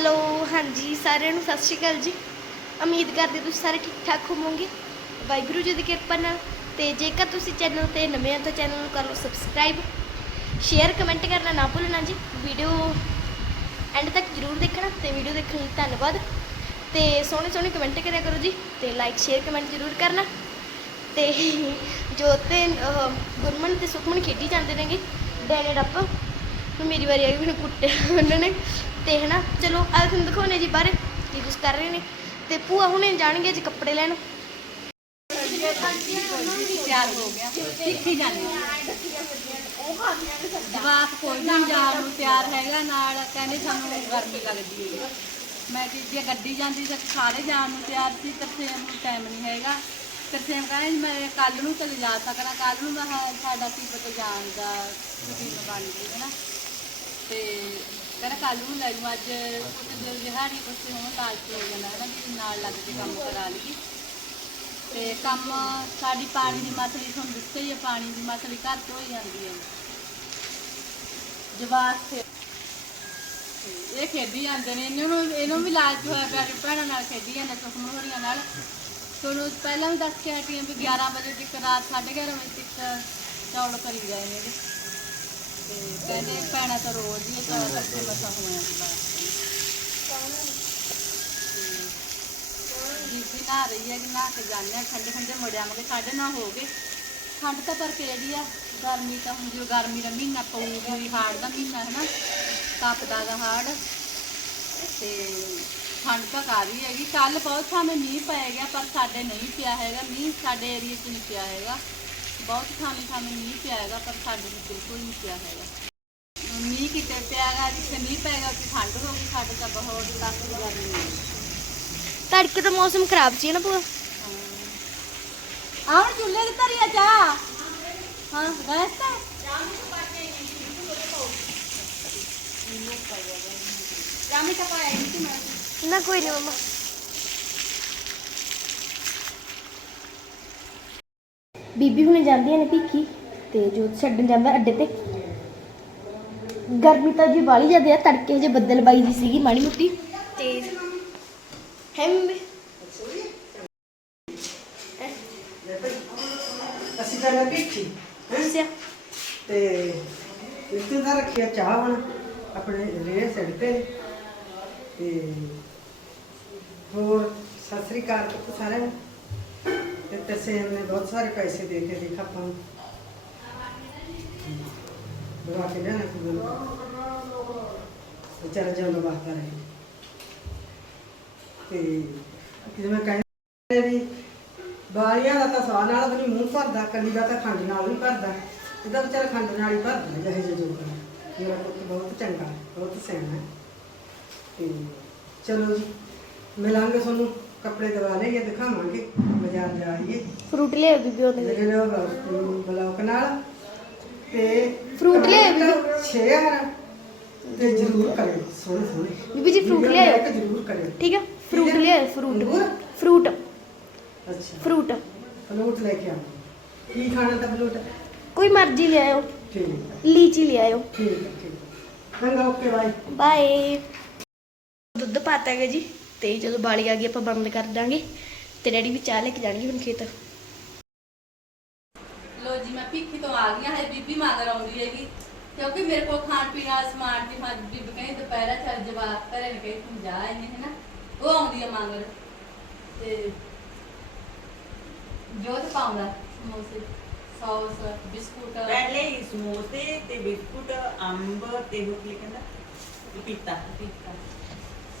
Hello, ਹਾਂਜੀ, ਸਾਰਿਆਂ ਨੂੰ ਸਤਿ ਸ਼੍ਰੀ ਅਕਾਲ ਜੀ। ਉਮੀਦ ਕਰਦੇ ਤੁਸੀਂ ਸਾਰੇ ਠੀਕ ਠਾਕ ਹੋਵੋਗੇ। ਵਾਹਿਗੁਰੂ ਜੀ ਦੀ ਕਿਰਪਾ ਨਾਲ ਤੇ ਜੇਕਰ ਤੁਸੀਂ ਚੈਨਲ ਤੇ ਨਵੇਂ ਹੋ ਤਾਂ ਚੈਨਲ ਨੂੰ ਕਰ ਲਓ ਸਬਸਕ੍ਰਾਈਬ। ਸ਼ੇਅਰ, ਕਮੈਂਟ ਕਰਨਾ ਨਾ ਭੁੱਲਣਾ ਜੀ। ਵੀਡੀਓ ਐਂਡ ਤੱਕ ਜਰੂਰ ਦੇਖਣਾ ਤੇ ਵੀਡੀਓ ਦੇਖਣ ਲਈ ਧੰਨਵਾਦ। ਤੇ ਸੋਹਣੇ ਸੋਹਣੇ ਕਮੈਂਟ ਕਰਿਆ ਕਰੋ ਜੀ ਤੇ ਲਾਈਕ ਸ਼ੇਅਰ ਕਮੈਂਟ ਜਰੂਰ ਕਰਨਾ। ਤੇ ਜੋ ਤੇ ਗੁਰਮਨ ਤੇ ਸੁਖਮਨ ਖੇਡੀ ਜਾਂਦੇ ਨੇਗੇ। ਡੈਨੇ ਡੱਪ ਹੁਣ ਮੇਰੀ ਵਾਰੀ ਆ ਗਈ, ਮੈਨੂੰ ਕੁੱਟਿਆ ਉਹਨਾਂ ਨੇ। ਤੇ ਹਨਾ, ਚਲੋ ਆ ਤੁਹਾਨੂੰ ਦਿਖਾਉਣੇ ਜੀ ਬਾਹਰ, ਕੀ ਕੁਛ ਕਰ ਰਹੇ ਨੇ। ਤੇ ਭੂਆ ਹੁਣੇ ਜਾਣਗੇ ਜੀ ਕੱਪੜੇ ਲੈਣ। ਤਿਆਰ ਹੋ ਗਿਆ। ਸਿੱਖੀ ਜਾਂਦੇ ਜਵਾਕ ਕੋਈ ਨਹੀਂ ਜਾਣ ਨੂੰ ਤਿਆਰ ਹੈਗਾ ਨਾਲ, ਕਹਿੰਦੇ ਸਾਨੂੰ ਗਰਮੀ ਲੱਗਦੀ ਹੈ ਮੈਂ ਕਿ ਜੇ ਗੱਡੀ ਜਾਂਦੀ ਤਾਂ ਸਾਰੇ ਜਾਣ ਨੂੰ ਤਿਆਰ ਸੀ, ਤਰਸੇਮ ਨੂੰ ਟਾਈਮ ਨਹੀਂ ਹੈਗਾ। ਤਰਸੇਮ ਕਹਿੰਦੇ ਮੈਂ ਕੱਲ ਨੂੰ ਚਲੇ ਜਾ ਸਕਣਾ ਕੱਲ ਨੂੰ ਮੈਂ ਸਾਡਾ ਕੀ ਪਤਾ ਜਾਣ ਦਾ ਰੁਟੀਨ ਬਣ ਗਈ ਹੈ ਨਾ ਤੇ ਕਹਿੰਦਾ ਕੱਲ ਨੂੰ ਲੈ ਜੂ ਅੱਜ ਕੁਝ ਦਿਨ ਦਿਹਾੜੀ ਕੁਛ ਹੋਣ ਲਾਲਚ ਹੋ ਜਾਂਦਾ ਹੈ ਵੀ ਨਾਲ ਲੱਗ ਕੇ ਕੰਮ ਕਰਾ ਲਈਏ। ਤੇ ਕੰਮ ਸਾਡੀ ਪਾਣੀ ਦੀ ਮਸਲੀ ਤੁਹਾਨੂੰ ਦਿੱਤੇ ਹੀ ਹੈ ਪਾਣੀ ਦੀ ਮਸਲੀ ਘਰ ਤੋਂ ਹੀ ਜਾਂਦੀ ਹੈ। ਜਵਾਕ ਤੇ ਤੇ ਇਹ ਖੇਡੀ ਜਾਂਦੇ ਨੇ, ਇਹਨਾਂ ਨੂੰ ਇਹਨੂੰ ਵੀ ਲਾਲਚ ਹੋਇਆ ਪਿਆ ਕਿ ਭੈਣਾਂ ਨਾਲ ਖੇਡੀ ਜਾਂਦੇ ਸੁਖਮਨ ਹੋਰੀਆਂ ਨਾਲ। ਤੁਹਾਨੂੰ ਪਹਿਲਾਂ ਵੀ ਦੱਸ ਕੇ ਹਟੀ ਹਾਂ ਵੀ 11 ਵਜੇ ਤੱਕ ਰਾਤ 11:30 ਵਜੇ ਤੱਕ ਚੌਲ ਕਰੀ ਗਏ ਨੇ। ਇਹਦੇ। ਤੇ ਕਹਿੰਦੇ ਭੈਣਾਂ ਤਾਂ ਰੋਜ਼ ਹੀ ਚੌਲ ਕਰਕੇ ਮਸਾ ਹੋਇਆ ਸੀ ਬੀਬੀ ਨਹਾ ਰਹੀ ਹੈ ਕਿ ਨਹਾ ਕੇ ਜਾਂਦੇ ਆ ਠੰਡੇ ਠੰਡੇ ਮੁੜ ਆਵਾਂਗੇ ਸਾਢੇ ਨੌ ਹੋ ਗਏ। ਠੰਡ ਤਾਂ ਪਰ ਕਿਹੜੀ ਆ? ਗਰਮੀ ਤਾਂ ਹੁੰਦੀ ਜੋ ਗਰਮੀ ਦਾ ਮਹੀਨਾ ਪਊਗੀ ਹਾੜ ਦਾ ਮਹੀਨਾ ਹੈ ਨਾ, ਤਪਦਾ ਦਾ ਹਾੜ। ਤੇ ਠੰਡ ਤਾਂ ਆ ਰਹੀ ਹੈਗੀ। ਕੱਲ ਬਹੁਤ ਥਾਵੇਂ ਮੀਂਹ ਪੈ ਗਿਆ, ਪਰ ਸਾਡੇ ਨਹੀਂ ਪਿਆ ਹੈਗਾ ਮੀਂਹ, ਸਾਡੇ ਏਰੀਏ 'ਚ ਨਹੀਂ ਪਿਆ ਹੈਗਾ। ਬਹੁਤ ਥਾਵੇਂ ਥਾਵੇਂ ਮੀਂਹ ਪਿਆ ਹੈਗਾ ਪਰ ਸਾਡੇ ਨੂੰ ਬਿਲਕੁਲ ਨਹੀਂ ਪਿਆ ਹੈਗਾ ਮੀਂਹ ਕਿਤੇ ਪਿਆਗਾ ਜਿੱਥੇ ਮੀਂਹ ਪੈਗਾ ਉੱਥੇ ਠੰਡ ਹੋ ਗਈ ਸਾਡੇ ਤਾਂ ਬਹੁਤ ਤੱਕ ਗਰਮੀ ਹੈ ਤੜਕੇ ਤਾਂ ਮੌਸਮ ਖਰਾਬ ਸੀ ਨਾ ਭੂਆ ਆਉਣ ਚੁੱਲ੍ਹੇ ਤੇ ਧਰੀਆ ਚਾਹ ਹਾਂ ਗੈਸ ਤੇ ਰਾਮੀ ਤਾਂ ਪਾਇਆ ਨਹੀਂ ਸੀ ਮੈਂ ਨਾ ਕੋਈ ਨਹੀਂ ਮਮਾ ਬੀਬੀ ਹੁਣੇ ਜਾਂਦੀਆਂ ਨੇ ਭੀਖੀ ਤੇ ਜੋਤ ਛੱਡਣ ਜਾਂਦਾ ਅੱਡੇ ਤੇ। ਗਰਮੀ ਤਾਂ ਜੀ ਬਾਲੀ ਜਾਂਦੀ ਆ ਤੜਕੇ ਜੇ ਬੱਦਲ ਬਾਈ ਦੀ ਸੀਗੀ ਮਾੜੀ ਮੁੱਟੀ। ਤੇ ਹੈ ਮੰਮੀ ਅਸੀਂ ਤਾਂ ਨਾ ਪੀਠੀ ਅੱਛਾ ਤੇ ਇੱਥੇ ਦਾ ਰੱਖਿਆ ਚਾਹ ਹੁਣ ਆਪਣੇ ਰੇਹ ਸਿਰ ਤੇ। ਤੇ ਹੋਰ ਸਤਿ ਸ੍ਰੀ ਅਕਾਲ ਸਾਰਿਆਂ ਨੂੰ। ਤੇ ਤਸੇਮ ਨੇ ਬਹੁਤ ਸਾਰੇ ਪੈਸੇ ਦੇ ਕੇ ਦੇਖ ਆਪਾਂ ਨੂੰ। ਬੜਾ ਕੇ ਲੈਣਾ ਸੀ ਮੈਨੂੰ। ਵਿਚਾਰਾ ਬਾਹਰ ਰਹੇ ਤੇ ਜਿਵੇਂ ਕਹਿੰਦੇ ਵੀ ਬਾਲੀਆਂ ਦਾ ਤਾਂ ਸਵਾਦ ਨਾਲ ਵੀ ਮੂੰਹ ਭਰਦਾ ਕੱਲੀ ਦਾ ਤਾਂ ਖੰਡ ਨਾਲ ਵੀ ਭਰਦਾ। ਇਹਦਾ ਵਿਚਾਰਾ ਖੰਡ ਨਾਲ ਹੀ ਭਰਦਾ ਜਿਹੇ ਜਿਹੇ ਜੋ ਕਰੇ ਮੇਰਾ ਪੁੱਤ ਬਹੁਤ ਚੰਗਾ ਬਹੁਤ ਸਿਆਣਾ ਹੈ। ਤੇ ਚਲੋ ਜੀ, ਮਿਲਾਂਗੇ ਤੁਹਾਨੂੰ। ਕੱਪੜੇ ਦਵਾ ਲਈਏ ਦਿਖਾਵਾਂਗੇ ਬਾਜ਼ਾਰ ਜਾਈਏ ਫਰੂਟ ਲਿਆ ਬੀਬੀ ਉਹਦੇ ਲਈ ਜਿਹੜੇ ਉਹ ਬਲੌਕ ਨਾਲ ਤੇ Fruit ਲਿਆਏ ਵੀ? ਸ਼ੇਅਰ ਤੇ ਜ਼ਰੂਰ ਕਰਿਓ ਸੋਹਣੇ ਸੋਹਣੇ ਬੀਬੀ ਜੀ fruit Video ਲਿਆਇਓ। like ਜ਼ਰੂਰ ਕਰਿਓ ਠੀਕ ਆ ਫਰੂਟ ਲਿਆ ਫਰੂਟ ਅੰਗੂਰ? ਫਰੂਟ ਅੱਛਾ ਫਰੂਟ ਫਲੂਟ ਲੈ ਕੇ ਆਓ ਕੀ ਖਾਣਾ ਤਾਂ ਫਲੂਟ ਕੋਈ ਮਰਜ਼ੀ ਲਿਆਇਓ ਠੀਕ ਹੈ ਲੀਚੀ ਲਿਆਇਓ ਠੀਕ ਹੈ ਠੀਕ ਹੈ ਚੰਗਾ ਓਕੇ ਬਾਏ ਬਾਏ ਦੁੱਧ ਪਾਤਾ ਗਿਆ ਜੀ ਤੇ ਜਦੋਂ ਬਾਲੀ ਆ ਗਈ ਆਪਾਂ ਬੰਦ ਕਰ ਦਾਂਗੇ ਤੇ ਡੈਡੀ ਵੀ ਚਾਹ ਲੈ ਕੇ ਜਾਣਗੇ ਹੁਣ ਖੇਤ। ਲੋ ਜੀ ਮੈਂ ਭਿੱਖੀ ਤੋਂ ਆ ਗਈ ਹਾਂ ਬੀਬੀ ਮਗਰ ਆਉਂਦੀ ਹੈਗੀ। ਕਿਉਂਕਿ ਮੇਰੇ ਕੋਲ ਖਾਣ ਪੀਣ ਵਾਲਾ ਸਮਾਨ ਦੀ ਹਾਂ ਬੀਬੀ ਕਹਿੰਦੀ ਦੁਪਹਿਰਾ ਚੱਲ ਜਵਾਕ ਘਰੇ ਨੇ ਕਹੀ ਤੂੰ ਜਾ ਇਹਨੇ ਹੈ ਨਾ। ਉਹ ਆਉਂਦੀ ਹੈ ਮਗਰ ਤੇ ਜੋਤ ਪਾਉਂਦਾ ਸਮੋਸੇ ਸੌਸ ਬਿਸਕੁਟ। ਪਹਿਲੇ ਹੀ ਸਮੋਸੇ ਤੇ ਬਿਸਕੁਟ ਅੰਬ ਤੇ ਉਹ ਕੀ ਕਹਿੰਦਾ? ਪਪੀਤਾ। ਪੀਤਾ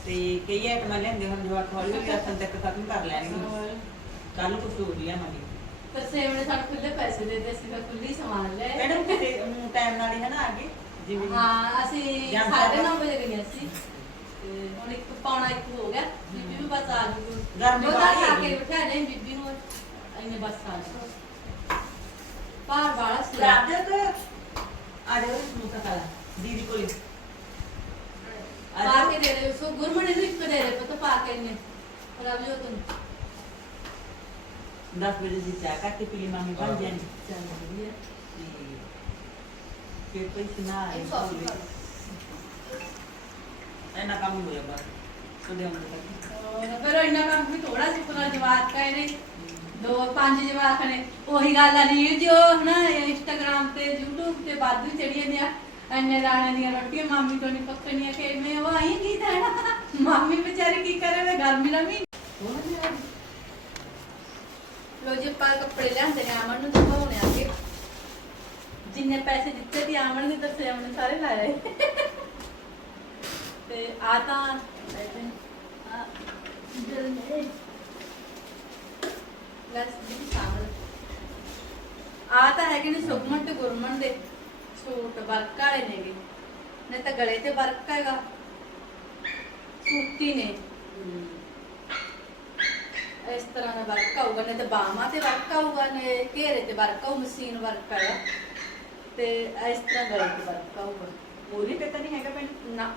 ਤੇ ਕਈ ਆਈਟਮਾਂ ਲੈਂਦੇ ਹੁਣ ਜੋ ਹੌਲੀ ਹੌਲੀ ਆਸਾਂ ਤੱਕ ਖਤਮ ਕਰ ਲੈਣਗੇ। ਕੱਲ ਨੂੰ ਕੁਝ ਹੋਰ ਲਿਆਵਾਂਗੇ ਪਰ ਸੇਵ ਨੇ ਸਾਨੂੰ ਖੁੱਲੇ ਪੈਸੇ ਦੇ ਦਿੱਤੇ ਸੀ ਮੈਂ ਖੁੱਲੀ ਸਮਾਨ ਲੈ ਮੈਡਮ ਕਿਤੇ ਟਾਈਮ ਨਾਲ ਹੀ ਹੈ ਨਾ ਅੱਗੇ ਜਿਵੇਂ ਹਾਂ ਅਸੀਂ ਜਾਂ ਸਾਢੇ ਤਾਂ- ਨੌ ਵਜੇ ਗਈਆਂ ਸੀ। ਤੇ ਹੁਣ ਇੱਕ ਪੌਣਾ ਇੱਕ ਹੋ ਗਿਆ। ਬੀਬੀ ਵੀ ਬਸ ਆ ਜੂ ਗਰਮੀ ਜੋ ਤਾਂ ਹੈਗੀ। ਕੇ ਬਿਠਾ ਦੇ ਬੀਬੀ ਨੂੰ। ਇੰਨੇ ਬਸ ਆ ਜੂ ਪਾਰ ਵਾਲਾ ਸੀ। ਰਾਤ ਦੇ ਤੋਂ ਆ ਸਮੋਸਾ ਖਾ ਲੈ। ਦੀਦੀ ਕੋਲੇ ਪਾ ਕੇ ਦੇ ਦੇ ਸੋ ਗੁਰਮਣੇ ਨੂੰ ਇੱਕ ਦੇ ਦੇ ਪੁੱਤ ਪਾ ਕੇ ਇੰਨੇ ਰਵ ਜੋ ਤੂੰ 10 ਵਜੇ ਦੀ ਚਾਹ ਕੱਟ ਕੇ ਪੀ ਲਈ ਮਾਮੀ ਬਣ ਜਾਣੀ ਚੱਲ ਵਧੀਆ। ਤੇ ਫਿਰ ਕੋਈ ਸੁਣਾ ਇੱਕ ਸੌ ਹੈ ਇੰਨਾ ਕੰਮ ਹੋ ਜਾਂਦਾ ਸੁਦੇ ਆਉਂਦੇ ਤੱਕ ਫਿਰ ਇੰਨਾ ਕੰਮ ਵੀ ਥੋੜਾ ਸੁਪਨਾ ਜਵਾਕ ਕਹੇ ਨੇ। ਦੋ ਪੰਜ ਜਵਾਕ ਨੇ। ਉਹੀ ਗੱਲ ਆ ਰੀਲ ਜੋ ਹਨਾ ਇੰਸਟਾਗ੍ਰਾਮ ਤੇ YouTube ਤੇ ਵਾਧੂ ਚੜੀ ਜਾਂਦੀਆਂ ਇੰਨੇ ਦਾਣੇ ਦੀਆਂ ਰੋਟੀਆਂ ਮਾਮੀ ਤੋਂ ਨਹੀਂ ਪੱਕਣੀਆਂ ਕਿ ਮੈਂ ਉਹ ਆਈ ਕੀ ਦੇਣਾ ਮਾਮੀ ਵਿਚਾਰੀ ਕੀ ਕਰੇ ਵੇ ਗਰਮੀ ਦਾ ਮਹੀਨਾ। ਲੋ ਜੀ, ਆਪਾਂ ਕੱਪੜੇ ਲਿਆਂਦੇ ਨੇ ਆਮਣ ਨੂੰ ਦਿਖਾਉਣੇ ਆਗੇ ਜਿੰਨੇ ਪੈਸੇ ਦਿੱਤੇ ਤੇ ਆਮਣ ਨੇ ਦੱਸੇ ਆਮਣ ਸਾਰੇ ਲਾਏ। ਤੇ ਆ ਤਾਂ ਆ। ਲੈਸ ਦੀ ਸ਼ਾਮਲ ਆ ਤਾਂ ਹੈਗੇ ਨੇ ਸੁਖਮਨ ਤੇ ਗੁਰਮਨ ਦੇ। ਸੂਟ ਵਰਕ ਵਾਲੇ ਨੇਗੇ ਨਹੀਂ ਤਾਂ ਗਲੇ ਤੇ ਵਰਕ ਹੈਗਾ। ਸੂਤੀ ਨੇ। ਇਸ ਤਰ੍ਹਾਂ ਦਾ ਵਰਕ ਆਊਗਾ ਨਹੀਂ ਤੇ ਬਾਹਾਂ ਤੇ ਵਰਕ ਆਊਗਾ ਨੇ ਘੇਰੇ ਤੇ ਵਰਕ ਆਊ ਮਸ਼ੀਨ ਵਰਕ ਹੈਗਾ। ਤੇ ਇਸ ਤਰ੍ਹਾਂ ਗਲੇ ਤੇ ਵਰਕ ਆਊਗਾ। ਪੂਰੀ ਤੇ ਤਾਂ ਨਹੀਂ ਹੈਗਾ ਭੈਣ। ਨਾ।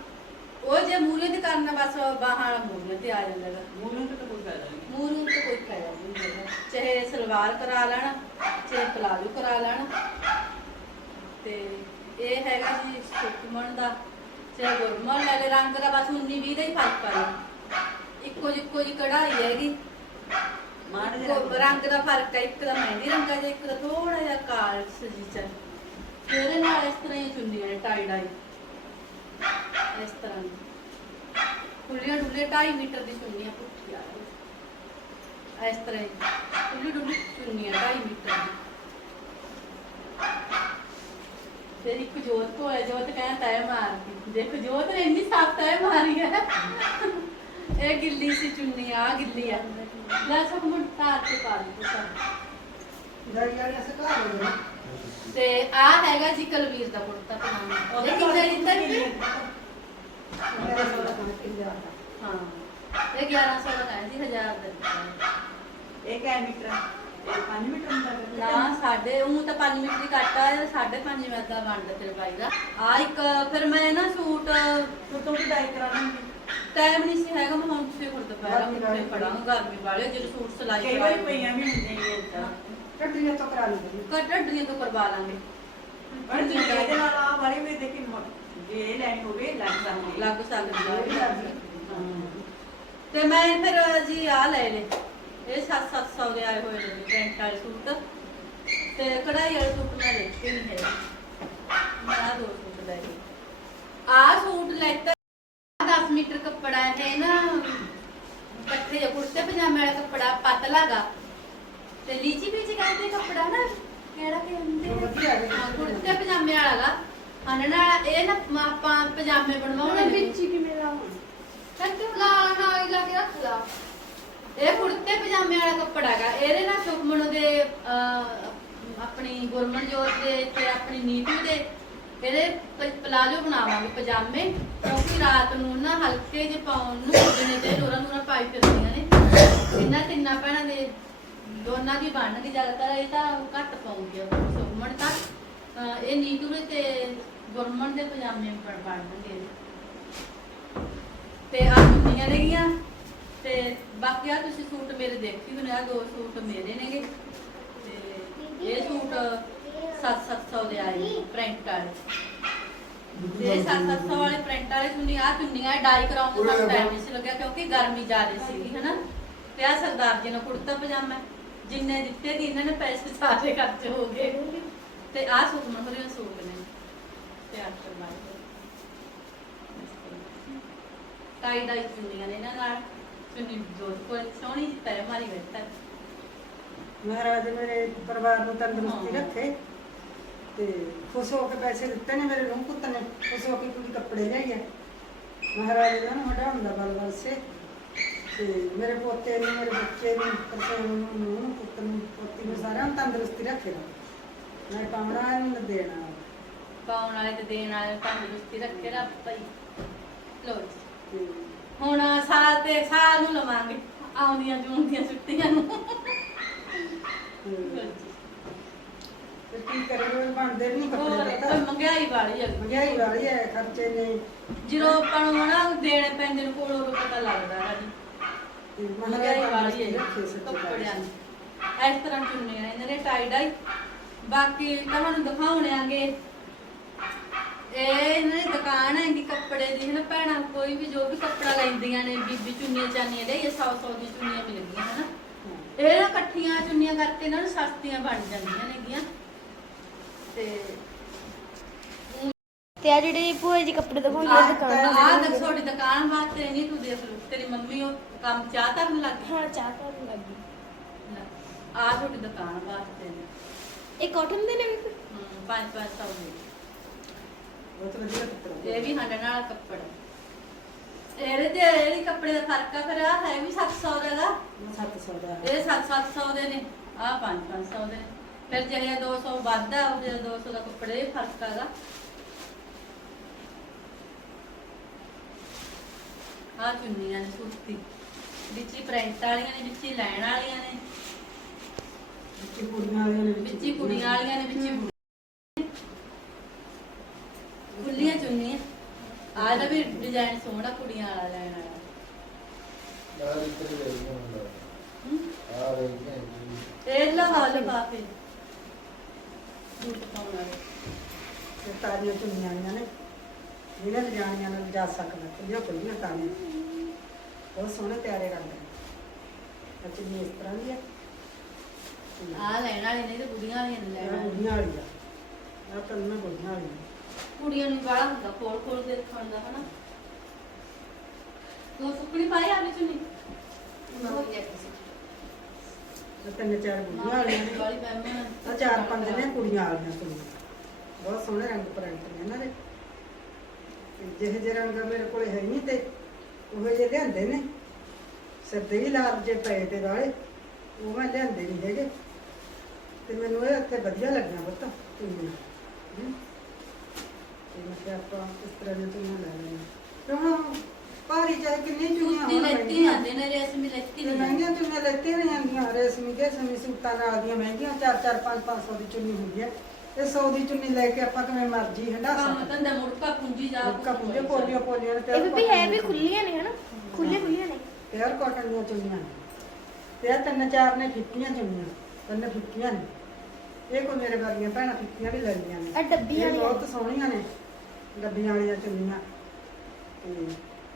ਉਹ ਜੇ ਮੂਰੇ ਤੇ ਕਰਨਾ ਬਸ ਬਾਹਾਂ ਵਾਲਾ ਮੂਰੇ ਤੇ ਆ ਜਾਂਦਾ ਗਾ ਮੂਲੋਂ ਤੇ ਤਾਂ ਕੋਈ ਫਾਇਦਾ ਨਹੀਂ। ਮੂਰੂ ਤੇ ਕੋਈ ਫਾਇਦਾ ਨਹੀਂ ਹੈਗਾ। ਚਾਹੇ ਸਲਵਾਰ ਕਰਾ ਲੈਣ ਚਾਹੇ ਪਲਾਜੋ ਕਰਾ ਲੈਣ। ਤੇ ਇਹ ਹੈਗਾ ਜੀ ਸੁਖਮਨ ਦਾ ਚਾਹੇ ਗੁਰਮਨ ਲੈ ਲੈ ਰੰਗ ਦਾ ਬਸ 19 20 ਦਾ ਹੀ ਫ਼ਰਕ ਆ ਇੱਕੋ ਜਿੱਕੋ ਜੀ ਕਢਾਈ ਹੈਗੀ। ਮਾੜ ਇੱਕੋ ਰੰਗ ਦਾ। ਫ਼ਰਕ ਹੈ ਇੱਕ ਦਾ ਮਹਿੰਦੀ ਰੰਗ ਹੈ ਇੱਕ ਦਾ ਥੋੜਾ ਜਿਹਾ ਕਾਲ ਸਜੀਚਾ ਤੇ ਉਹਦੇ ਨਾਲ ਇਸ ਤਰ੍ਹਾਂ ਹੀ ਚੁੰਨੀਆਂ ਨੇ ਟਾਈ ਡਾਈ ਇਸ ਤਰ੍ਹਾਂ ਖੁੱਲੀਆਂ ਡੁੱਲੀਆਂ 2.5 ਮੀਟਰ ਦੀ ਚੁੰਨੀਆਂ ਪੁੱਠੀਆਂ ਇਸ ਤਰ੍ਹਾਂ ਖੁੱਲੀ ਡੁੱਲੀ ਚੁੰਨੀਆਂ 2.5 ਮੀਟਰ ਦੀ। ਫਿਰ ਇੱਕ ਜੋਤ ਕੋਲ ਹੈ ਜੋਤ ਕਹਿੰਦਾ ਤੈ ਮਾਰਦੀ ਦੇਖੋ ਜੋਤ ਨੇ ਇੰਨੀ ਸਾਫ਼ ਤੈ ਮਾਰੀ ਹੈ। ਇਹ ਗਿੱਲੀ ਸੀ ਚੁੰਨੀ ਆ ਗਿੱਲੀ ਆ। ਲੈ ਸਭ ਮੁੰਡਾ ਤੇ ਪਾ ਲਈ ਤੁਸੀਂ ਡਰੀ ਵਾਲੀ ਸਕਾ ਲਓ ਤੇ ਆ ਹੈਗਾ ਜੀ ਕਲਵੀਰ ਦਾ ਕੁੜਤਾ ਪਜਾਮਾ ਉਹਦੇ ਕਿੰਨੇ ਲਿੱਤਾ ਜੀ ਕਿੰਨਾ ਹਾਂ। ਇਹ 1100 ਦਾ ਹੈ ਜੀ 1000 ਦਾ। ਦਿੱਤਾ ਹੈ। ਇਹ ਕਿਆ ਮੀਟਰ ਹੈ? 5 ਮੀਟਰ ਹੁੰਦਾ ਹੈ ਨਾ ਸਾਡੇ ਉਹ ਤਾਂ 5 ਮਿੰਟ ਦੀ ਕੱਟ ਆ 5.5 ਮਿੰਟ ਦਾ ਬਣਦਾ ਤੇਰੇ ਭਾਈ ਦਾ। ਆ ਇੱਕ ਫਿਰ ਮੈਂ ਨਾ ਸੂਟ ਤੂੰ ਤੋਂ ਵੀ ਡਾਈ ਕਰਾ ਲੈਂਦੀ ਟਾਈਮ ਨਹੀਂ ਸੀ ਹੈਗਾ ਮੈਂ ਹੁਣ ਤੁਸੀਂ ਹੁਣ ਦੁਪਹਿਰ ਕਿੱਥੇ ਪੜਾਂਗਾ ਗਰਮੀ ਵਾਲੇ ਜਿਹੜੇ ਸੂਟ ਸਿਲਾਈ ਕਈ ਵਾਰੀ ਪਈਆਂ ਵੀ ਹੁੰਦੀਆਂ ਨੇ ਤਾਂ ਕੱਟਰੀਆਂ ਤੋਂ ਕਰਾ ਲਈ ਕੱਟੜੀਆਂ ਤੋਂ ਕਰਵਾ ਲਾਂਗੇ। ਪਰ ਤੂੰ ਇਹਦੇ ਨਾਲ ਆ ਵਾਲੀ ਵੀ ਦੇਖੀ ਮ- ਜੇ ਇਹ ਲੈਣੀ ਹੋਵੇ ਲੱਗ ਸਕਦੀ। ਲੱਗ ਸਕਦੀ ਇਹ ਵੀ ਆ ਲੱਗ ਸਕਦੀ। ਤੇ ਮੈਂ ਫਿਰ ਜੀ ਆ ਲੈ ਲੇ ਇਹ 7-700 ਦੇ ਆਏ ਹੋਏ ਨੇ। ਵਾਲੇ ਸੂਟ। ਤੇ ਕਢਾਈ ਵਾਲੇ ਸੂਟ ਮੈਂ ਲੈਤੇ ਨਹੀਂ ਹੈ ਮੈਂ ਦੋ ਸੂਟ ਲੈ ਲਏ। ਆ ਸੂਟ ਲੈਤਾ 10 ਮੀਟਰ ਕੱਪੜਾ ਹੈ ਨਾ ਪੱਠੇ ਜਾਂ ਕੁੜਤੇ ਪਜਾਮੇ ਵਾਲਾ ਕੱਪੜਾ ਪਤਲਾ ਗਾ। ਤੇ ਲੀਚੀ ਵਿੱਚ ਕਹਿੰਦੇ ਕੱਪੜਾ ਨਾ ਕਿਹੜਾ ਕਹਿੰਦੇ ਹੈ। ਕੁੜਤੇ ਪਜਾਮੇ ਵਾਲਾ ਗਾ। ਹਨਣਾ ਇਹ ਨਾ ਆਪਾਂ ਪਜਾਮੇ ਬਣਵਾਉਣੇ ਨੇ। ਕਿਵੇਂ ਲਾਵਾਂ? ਕੱਟੋ ਲਾ ਨਾ ਲਾ ਕੇ ਰੱਖ ਲਾ। ਇਹ ਕੁੜਤੇ ਪਜਾਮੇ ਵਾਲਾ ਕੱਪੜਾ ਹੈਗਾ। ਇਹਦੇ ਨਾਲ ਸੁਖਮਨ ਦੇ ਅਹ, ਆਪਣੀ ਗੁਰਮਨ ਜੋਤ ਦੇ ਤੇ ਆਪਣੀ ਨੀਤੂ ਦੇ ਇਹਦੇ ਪ- ਪਲਾਜੋ ਬਣਾਵਾਂਗੇ ਪਜਾਮੇ। ਕਿਉਂਕਿ ਰਾਤ ਨੂੰ ਨਾ ਹਲਕੇ ਜਿਹੇ ਪਾਉਣ ਨੂੰ ਜਿਹੜੇ ਤੇ ਡੋਰਾ ਨੂਰਾ ਪਾਈ ਫਿਰਦੀਆਂ ਨੇ। ਇਹਨਾਂ ਤਿੰਨਾਂ ਭੈਣਾਂ ਦੇ ਦੋਨਾਂ ਦੀ ਬਣਨਗੀ ਜ਼ਿਆਦਾਤਰ ਇਹ ਤਾਂ ਘੱਟ ਪਾਉਂਗੀ ਸੁਖਮਨ ਤਾਂ। ਅਹ, ਇਹ ਨੀਤੂ ਦੇ ਤੇ ਗੁਰਮਨ ਦੇ ਪਜਾਮੇ ਬਣ ਬਣਨਗੇ। ਤੇ ਆ ਚੁੰਨੀਆਂ ਨੇਗੀਆਂ ਤੇ ਬਾਕੀ ਆ ਤੁਸੀਂ ਸੂਟ ਮੇਰੇ ਦੇਖੀ ਬਣਾ ਦੋ ਸੂਟ ਮੇਰੇ ਨੇਗੇ। ਤੇ ਇਹ ਸੂਟ 7-700 ਦੇ ਆਏ ਪ੍ਰਿੰਟ ਵਾਲੇ। ਤੇ 7-700 ਵਾਲੇ ਪ੍ਰਿੰਟ ਵਾਲੇ ਚੁੰਨੀ ਆ ਚੁੰਨੀਆਂ ਡਾਈ ਕਰਾਉਣ ਦਾ ਸਾਨੂੰ ਟਾਈਮ ਨਹੀਂ ਲੱਗਿਆ, ਕਿਉਂਕਿ ਗਰਮੀ ਜ਼ਿਆਦਾ ਸੀਗੀ, ਹਨਾ। ਤੇ ਆ ਸਰਦਾਰ ਜੀ ਨੇ ਕੁੜਤਾ ਪਜਾਮਾ, ਜਿੰਨੇ ਦਿੱਤੇ ਕਿ ਇਹਨਾਂ ਨੇ ਪੈਸੇ ਸਾਰੇ ਖਰਚ ਹੋ ਗਏ। ਤੇ ਆ ਸੂਟ ਮਤਲਬ ਸੂਟ ਨੇ। ਤੇ ਆ ਕਰਵਾਏ ਟਾਈ ਡਾਈ ਚੁੰਨੀਆਂ ਨੇ ਇਹਨਾਂ ਨਾਲ। ਚੁੰਨੀ ਜੋਤ ਕੋਲ ਸੋਹਣੀ ਜਿਹੀ ਤੈ ਮਾਰੀ ਬੈਠਾ ਮਹਾਰਾਜ ਮੇਰੇ ਪਰਿਵਾਰ ਨੂੰ ਤੰਦਰੁਸਤੀ ਹਾਂ। ਰੱਖੇ ਤੇ ਖੁਸ਼ ਹੋ ਕੇ ਪੈਸੇ ਦਿੱਤੇ ਨੇ ਮੇਰੇ ਨੂੰ ਪੁੱਤ ਨੇ ਖੁਸ਼ ਹੋ ਕੇ ਕੁੜੀ ਕੱਪੜੇ ਲਿਆਈ ਹੈ ਮਹਾਰਾਜ ਇਹਨਾਂ ਨੂੰ ਹਟਾਉਣ ਦਾ ਬਲ ਵਰਸੇ ਤੇ ਮੇਰੇ ਪੋਤੇ ਨੂੰ ਮੇਰੇ ਬੱਚੇ ਨੂੰ ਪਰਸੋਂ ਨੂੰ ਨੂੰ ਪੁੱਤ ਨੂੰ ਪੋਤੀ ਨੂੰ ਸਾਰਿਆਂ ਨੂੰ ਤੰਦਰੁਸਤੀ ਰੱਖੇ ਮੈਂ ਪਾਉਣਾ ਇਹਨੂੰ ਦੇਣਾ ਪਾਉਣ ਵਾਲੇ ਤੇ ਦੇਣ ਵਾਲੇ ਨੂੰ ਤੰਦਰੁਸਤੀ ਰੱਖੇ ਰੱਬ ਭਾਈ। ਲੋ ਜੀ। ਤੇ ਹੁਣ ਸਾਲ ਤੇ ਸਾਲ ਨੂੰ ਲਵਾਂਗੇ। ਆਉਂਦੀਆਂ ਜੂਨ ਦੀਆਂ ਛੁੱਟੀਆਂ ਨੂੰ। ਤੇ। ਤੇ ਕੀ ਕਰੀਏ ਬਣਦੇ ਨਹੀਂ ਹੋਰ ਕੱਪੜੇ ਕੋਈ ਪਤਾ। ਮਹਿੰਗਾਈ ਵਾਲੀ ਹੈ ਮਹਿੰਗਾਈ ਵਾਲੀ ਹੈ ਖਰਚੇ ਨੇ। ਜਦੋਂ ਆਪਾਂ ਨੂੰ ਨਾ ਦੇਣੇ ਪੈਂਦੇ ਨੇ ਕੋਲੋਂ ਉਦੋਂ ਪਤਾ ਲੱਗਦਾ ਹੈ ਜੀ। ਤੇ ਮਹਿੰਗਾਈ ਵਾਲੀ ਹੈ ਕੱਪੜਿਆਂ ਦੀ। ਇਸ ਤਰ੍ਹਾਂ ਚੁੰਨੀਆਂ ਇਹਨਾਂ ਦੇ ਟਾਈ ਡਾਈ ਬਾਕੀ ਤੁਹਾਨੂੰ ਦਿਖਾਉਣੇ ਆਂਗੇ। ਇਹ ਇਹਨਾਂ ਦੀ ਦੁਕਾਨ ਹੈ ਕਿ ਕੱਪੜੇ ਦੀ ਹੈ ਨਾ ਭੈਣਾਂ ਕੋਈ ਵੀ ਜੋ ਵੀ ਕੱਪੜਾ ਲੈਂਦੀਆਂ ਨੇ ਬੀਬੀ ਚੁੰਨੀਆਂ ਚਾਨੀਆਂ ਦੇ ਇਹ 100 100 ਦੀ ਚੁੰਨੀਆਂ ਮਿਲਦੀਆਂ ਹਨਾ। ਇਹ ਨਾ ਇਕੱਠੀਆਂ ਚੁੰਨੀਆਂ ਕਰਕੇ ਇਹਨਾਂ ਨੂੰ ਸਸਤੀਆਂ ਬਣ ਜਾਂਦੀਆਂ ਨੇਗੀਆਂ। ਤੇ ਤੇ ਆ ਜਿਹੜੇ ਭੂਆ ਜੀ ਕੱਪੜੇ ਦਿਖਾਉਂਦੇ ਆ ਦੁਕਾਨ ਆਹ ਦੇਖ ਤੁਹਾਡੀ ਦੁਕਾਨ ਵਾਸਤੇ ਨਹੀਂ ਤੂੰ ਦੇਖ ਲਓ ਤੇਰੀ ਮੰਮੀ ਉਹ ਕੰਮ ਚਾਹ ਧਰਨ ਲੱਗ ਗਈ। ਹਾਂ ਚਾਹ ਤਾਂ ਲੱਗੀ ਆ ਤੁਹਾਡੀ ਦੁਕਾਨ ਵਾਸਤੇ ਨੇ। ਇਹ ਕਾਟਨ ਦੇ ਨੇ? ਵੀ ਹਮ, ਪੰਜ ਪੰਜ ਸੌ ਦੇ। ਬਹੁਤ ਵਧੀਆ ਕੱਪੜਾ ਇਹ ਵੀ ਹੰਡਣ ਵਾਲਾ ਕੱਪੜਾ। ਇਹਦੇ ਤੇ ਇਹਦੀ ਕੱਪੜੇ ਦਾ ਫ਼ਰਕ ਆ ਫਿਰ ਆ ਹੈ ਵੀ 700 ਦਾ ਗਾ 700 ਦਾ। ਇਹ 7-700 ਦੇ ਨੇ ਆ 5-500 ਦੇ ਨੇ। ਫਿਰ ਜਿਹੜੇ 200 ਵੱਧ ਆ ਉਹ ਜਿਹੜੇ 200 ਦਾ ਕੱਪੜੇ ਇਹ ਫ਼ਰਕ ਹੈਗਾ ਆ ਚੁੰਨੀਆਂ ਨੇ ਸੁੱਤੀ। ਵਿੱਚ ਹੀ ਪ੍ਰਿੰਟ ਵਾਲੀਆਂ ਨੇ ਵਿੱਚ ਹੀ ਲੈਣ ਵਾਲੀਆਂ ਨੇ। ਵਿੱਚ ਕੁੜੀਆਂ ਵਾਲੀਆਂ ਨੇ ਵਿੱਚ ਹੀ ਕੁੜੀਆਂ ਵਾਲੀਆਂ ਨੇ ਵਿੱਚ ਹੀ ਮੁੰਡਿਆਂ ਵਾਲੀਆਂ। ਖੁੱਲੀਆਂ ਚੁੰਨੀਆਂ ਆ ਦਾ ਵੀ ਡਿਜ਼ਾਈਨ ਸੋਹਣਾ ਕੁੜੀਆਂ ਵਾਲਾ ਲੈਣ ਵਾਲਾ ਹਮ? ਇਹ ਲਵਾ ਲਫਾਫੇ ਸੂਟ ਪਾਉਣ ਵਾਲੇ। ਇਹ ਤਾਰੀਆਂ ਚੁੰਨੀਆਂ ਆਈਆਂ ਨੇ। ਜਿਹਨਾਂ ਲਿਜਾਣੀਆਂ ਨਾਲ ਲਿਜਾ ਸਕਦਾ। ਕੁੜੀਆਂ ਕੁੜੀਆਂ ਤਾਰੀਆਂ। ਬਹੁਤ ਸੋਹਣੇ ਪਿਆਰੇ ਰੰਗ ਨੇ। ਅੱਛੀ ਇਸ ਤਰ੍ਹਾਂ ਦੀ ਹੈ ਆ ਲੈਣ ਵਾਲੇ ਨੇ ਤੇ ਕੁੜੀਆਂ ਵਾਲੀਆਂ ਨੇ ਲੈਣ ਵਾਲੇ। ਵਾਲੀ ਆ ਆ ਤਾਂ ਮੈਂ ਕੁੜੀਆਂ ਵਾਲੀ ਆ। ਕੁੜੀਆਂ ਨੂੰ ਬੜਾ ਹੁੰਦਾ ਖੋਲ ਖੋਲ ਕੇ ਦਿਖਾਉਣ ਦਾ ਹਨਾ? ਤੂੰ ਸੁੱਕਣੀ ਪਾਈ ਆ ਵਿੱਚ ਨਹੀਂ ਇਹ ਤਿੰਨ ਚਾਰ ਕੁੜੀਆਂ ਵਾਲੀਆਂ ਨੇ ਵਾਲੀ ਪੈਮੇ ਆ ਚਾਰ ਪੰਜ ਨੇ ਕੁੜੀਆਂ ਵਾਲੀਆਂ ਕੁੜੀਆਂ ਬਹੁਤ ਸੋਹਣੇ ਰੰਗ ਪ੍ਰਿੰਟ ਨੇ ਇਹਨਾਂ ਦੇ। ਤੇ ਜਿਹੇ ਜਿਹੇ ਰੰਗ ਮੇਰੇ ਕੋਲੇ ਹੈ ਨਹੀਂ ਤੇ ਉਹ ਜਿਹੇ ਲਿਆਂਦੇ ਨੇ। ਸਿੱਧੇ ਹੀ ਲਾਲ ਜੇ ਪਏ ਤੇ ਵਾਲੇ ਉਹ ਮੈਂ ਲਿਆਂਦੇ ਨਹੀਂ ਹੈਗੇ। ਤੇ ਮੈਨੂੰ ਇਹ ਇੱਥੇ ਵਧੀਆ ਲੱਗਿਆ ਪੁੱਤ ਕੁੜੀਆਂ। ਹਮ। ਤੇ ਮੈਂ ਕਿਹਾ ਆਪਾਂ ਇਸ ਤਰ੍ਹਾਂ ਦੀਆਂ ਚੁੰਨੀਆਂ ਲੈ ਲੈਣੀਆਂ ਤੇ ਹੁਣ ਭਾਰੀ ਚਾਹੇ ਕਿੰਨੀ ਕੁੱਤੀ ਹੋਣ ਲੈਤੀ ਮਹਿੰਗੀਆਂ। ਜਾਂਦੇ ਨੇ ਰੇਸ਼ਮੀ ਲੈਤੀ ਤੇ ਨਹੀਂ ਮਹਿੰਗੀਆਂ ਚੁੰਨੀਆਂ ਲੈਤੀਆਂ ਨਹੀਂ ਜਾਂਦੀਆਂ ਰੇਸ਼ਮੀ ਦੇ ਸਮੀ ਸੂਟਾਂ ਨਾਲ ਦੀਆਂ ਮਹਿੰਗੀਆਂ 4-4 5-500 ਦੀ ਚੁੰਨੀ ਹੁੰਦੀ ਹੈ ਇਹ 100 ਦੀ ਚੁੰਨੀ ਲੈ ਕੇ ਆਪਾਂ ਕਿਵੇਂ ਮਰਜ਼ੀ ਹੰਡਾ ਕੰਮ ਸਕਦੇ। ਧੰਦਾ ਮੁੜਕਾ ਪੁੰਜੀ ਜਾ ਮੁੱਕਾ ਪੁੰਜੇ ਪੋਲੀਆਂ ਪੋਲੀਆਂ ਨੇ ਇਹ ਵੀ ਹੈ ਵੀ ਖੁੱਲੀਆਂ ਨੇ ਹਨਾ? ਖੁੱਲੀਆਂ ਖੁੱਲੀਆਂ ਨੇ। ਪਿਆਰ ਕਾਟਨ ਦੀਆਂ ਚੁੰਨੀਆਂ ਨੇ? ਤੇ ਆਹ ਤਿੰਨ ਚਾਰ ਨੇ ਫਿੱਕੀਆਂ ਚੁੰਨੀਆਂ ਤਿੰਨ ਫਿੱਕੀਆਂ ਨੇ। ਇਹ ਕੋ ਮੇਰੇ ਵਰਗੀਆਂ ਭੈਣਾਂ ਫਿੱਕੀਆਂ ਵੀ ਲੈਣੀਆਂ ਨੇ। ਆਹ ਡੱਬੀਆਂ ਇਹ ਵਾਲੀਆਂ ਬਹੁਤ ਸੋਹਣੀਆਂ ਨੇ। ਡੱਬੀਆਂ ਵਾਲੀਆਂ ਚੁੰਨੀਆਂ। ਤੇ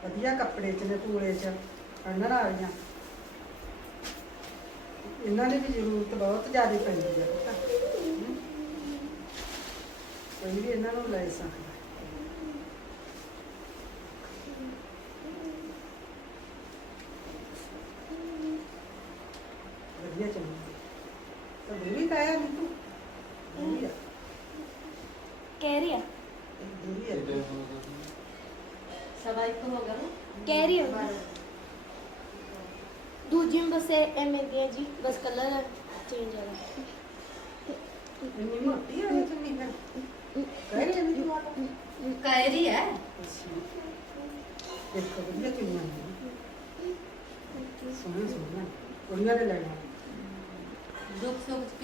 ਵਧੀਆ ਕੱਪੜੇ ਚ ਨੇ ਪੂਰੇ ਚ ਅੰਦਰ ਵਾਲੀਆਂ ਇਹਨਾਂ ਦੀ ਵੀ ਜ਼ਰੂਰਤ ਬਹੁਤ ਜ਼ਿਆਦਾ ਪੈਂਦੀ ਹੈ। ਕੋਈ ਵੀ ਇਹਨਾਂ ਨੂੰ ਲੈ ਸਕਦਾ। एम ਦੀਆਂ ਜੀ ਬਸ ਕਲਰ ਚੇਂਜ ਆ ਗਿਆ ਇੰਨੀ ਮੋਟੀ ਆ ਇਹ ਚੰਗੀ ਹੈ ਕਹਿ ਰਹੀ ਨਹੀਂ ਤੂੰ ਆਪ ਕਾਇਰੀ ਹੈ ਦੇਖੋ ਵਧੀਆ ਚੁੰਨੀਆਂ ਨੇ ਸੋਹਣਾ ਸੋਹਣਾ ਉਹਨਾਂ ਨੇ ਲੈਣਾ ਦੁੱਖ ਸੁੱਖ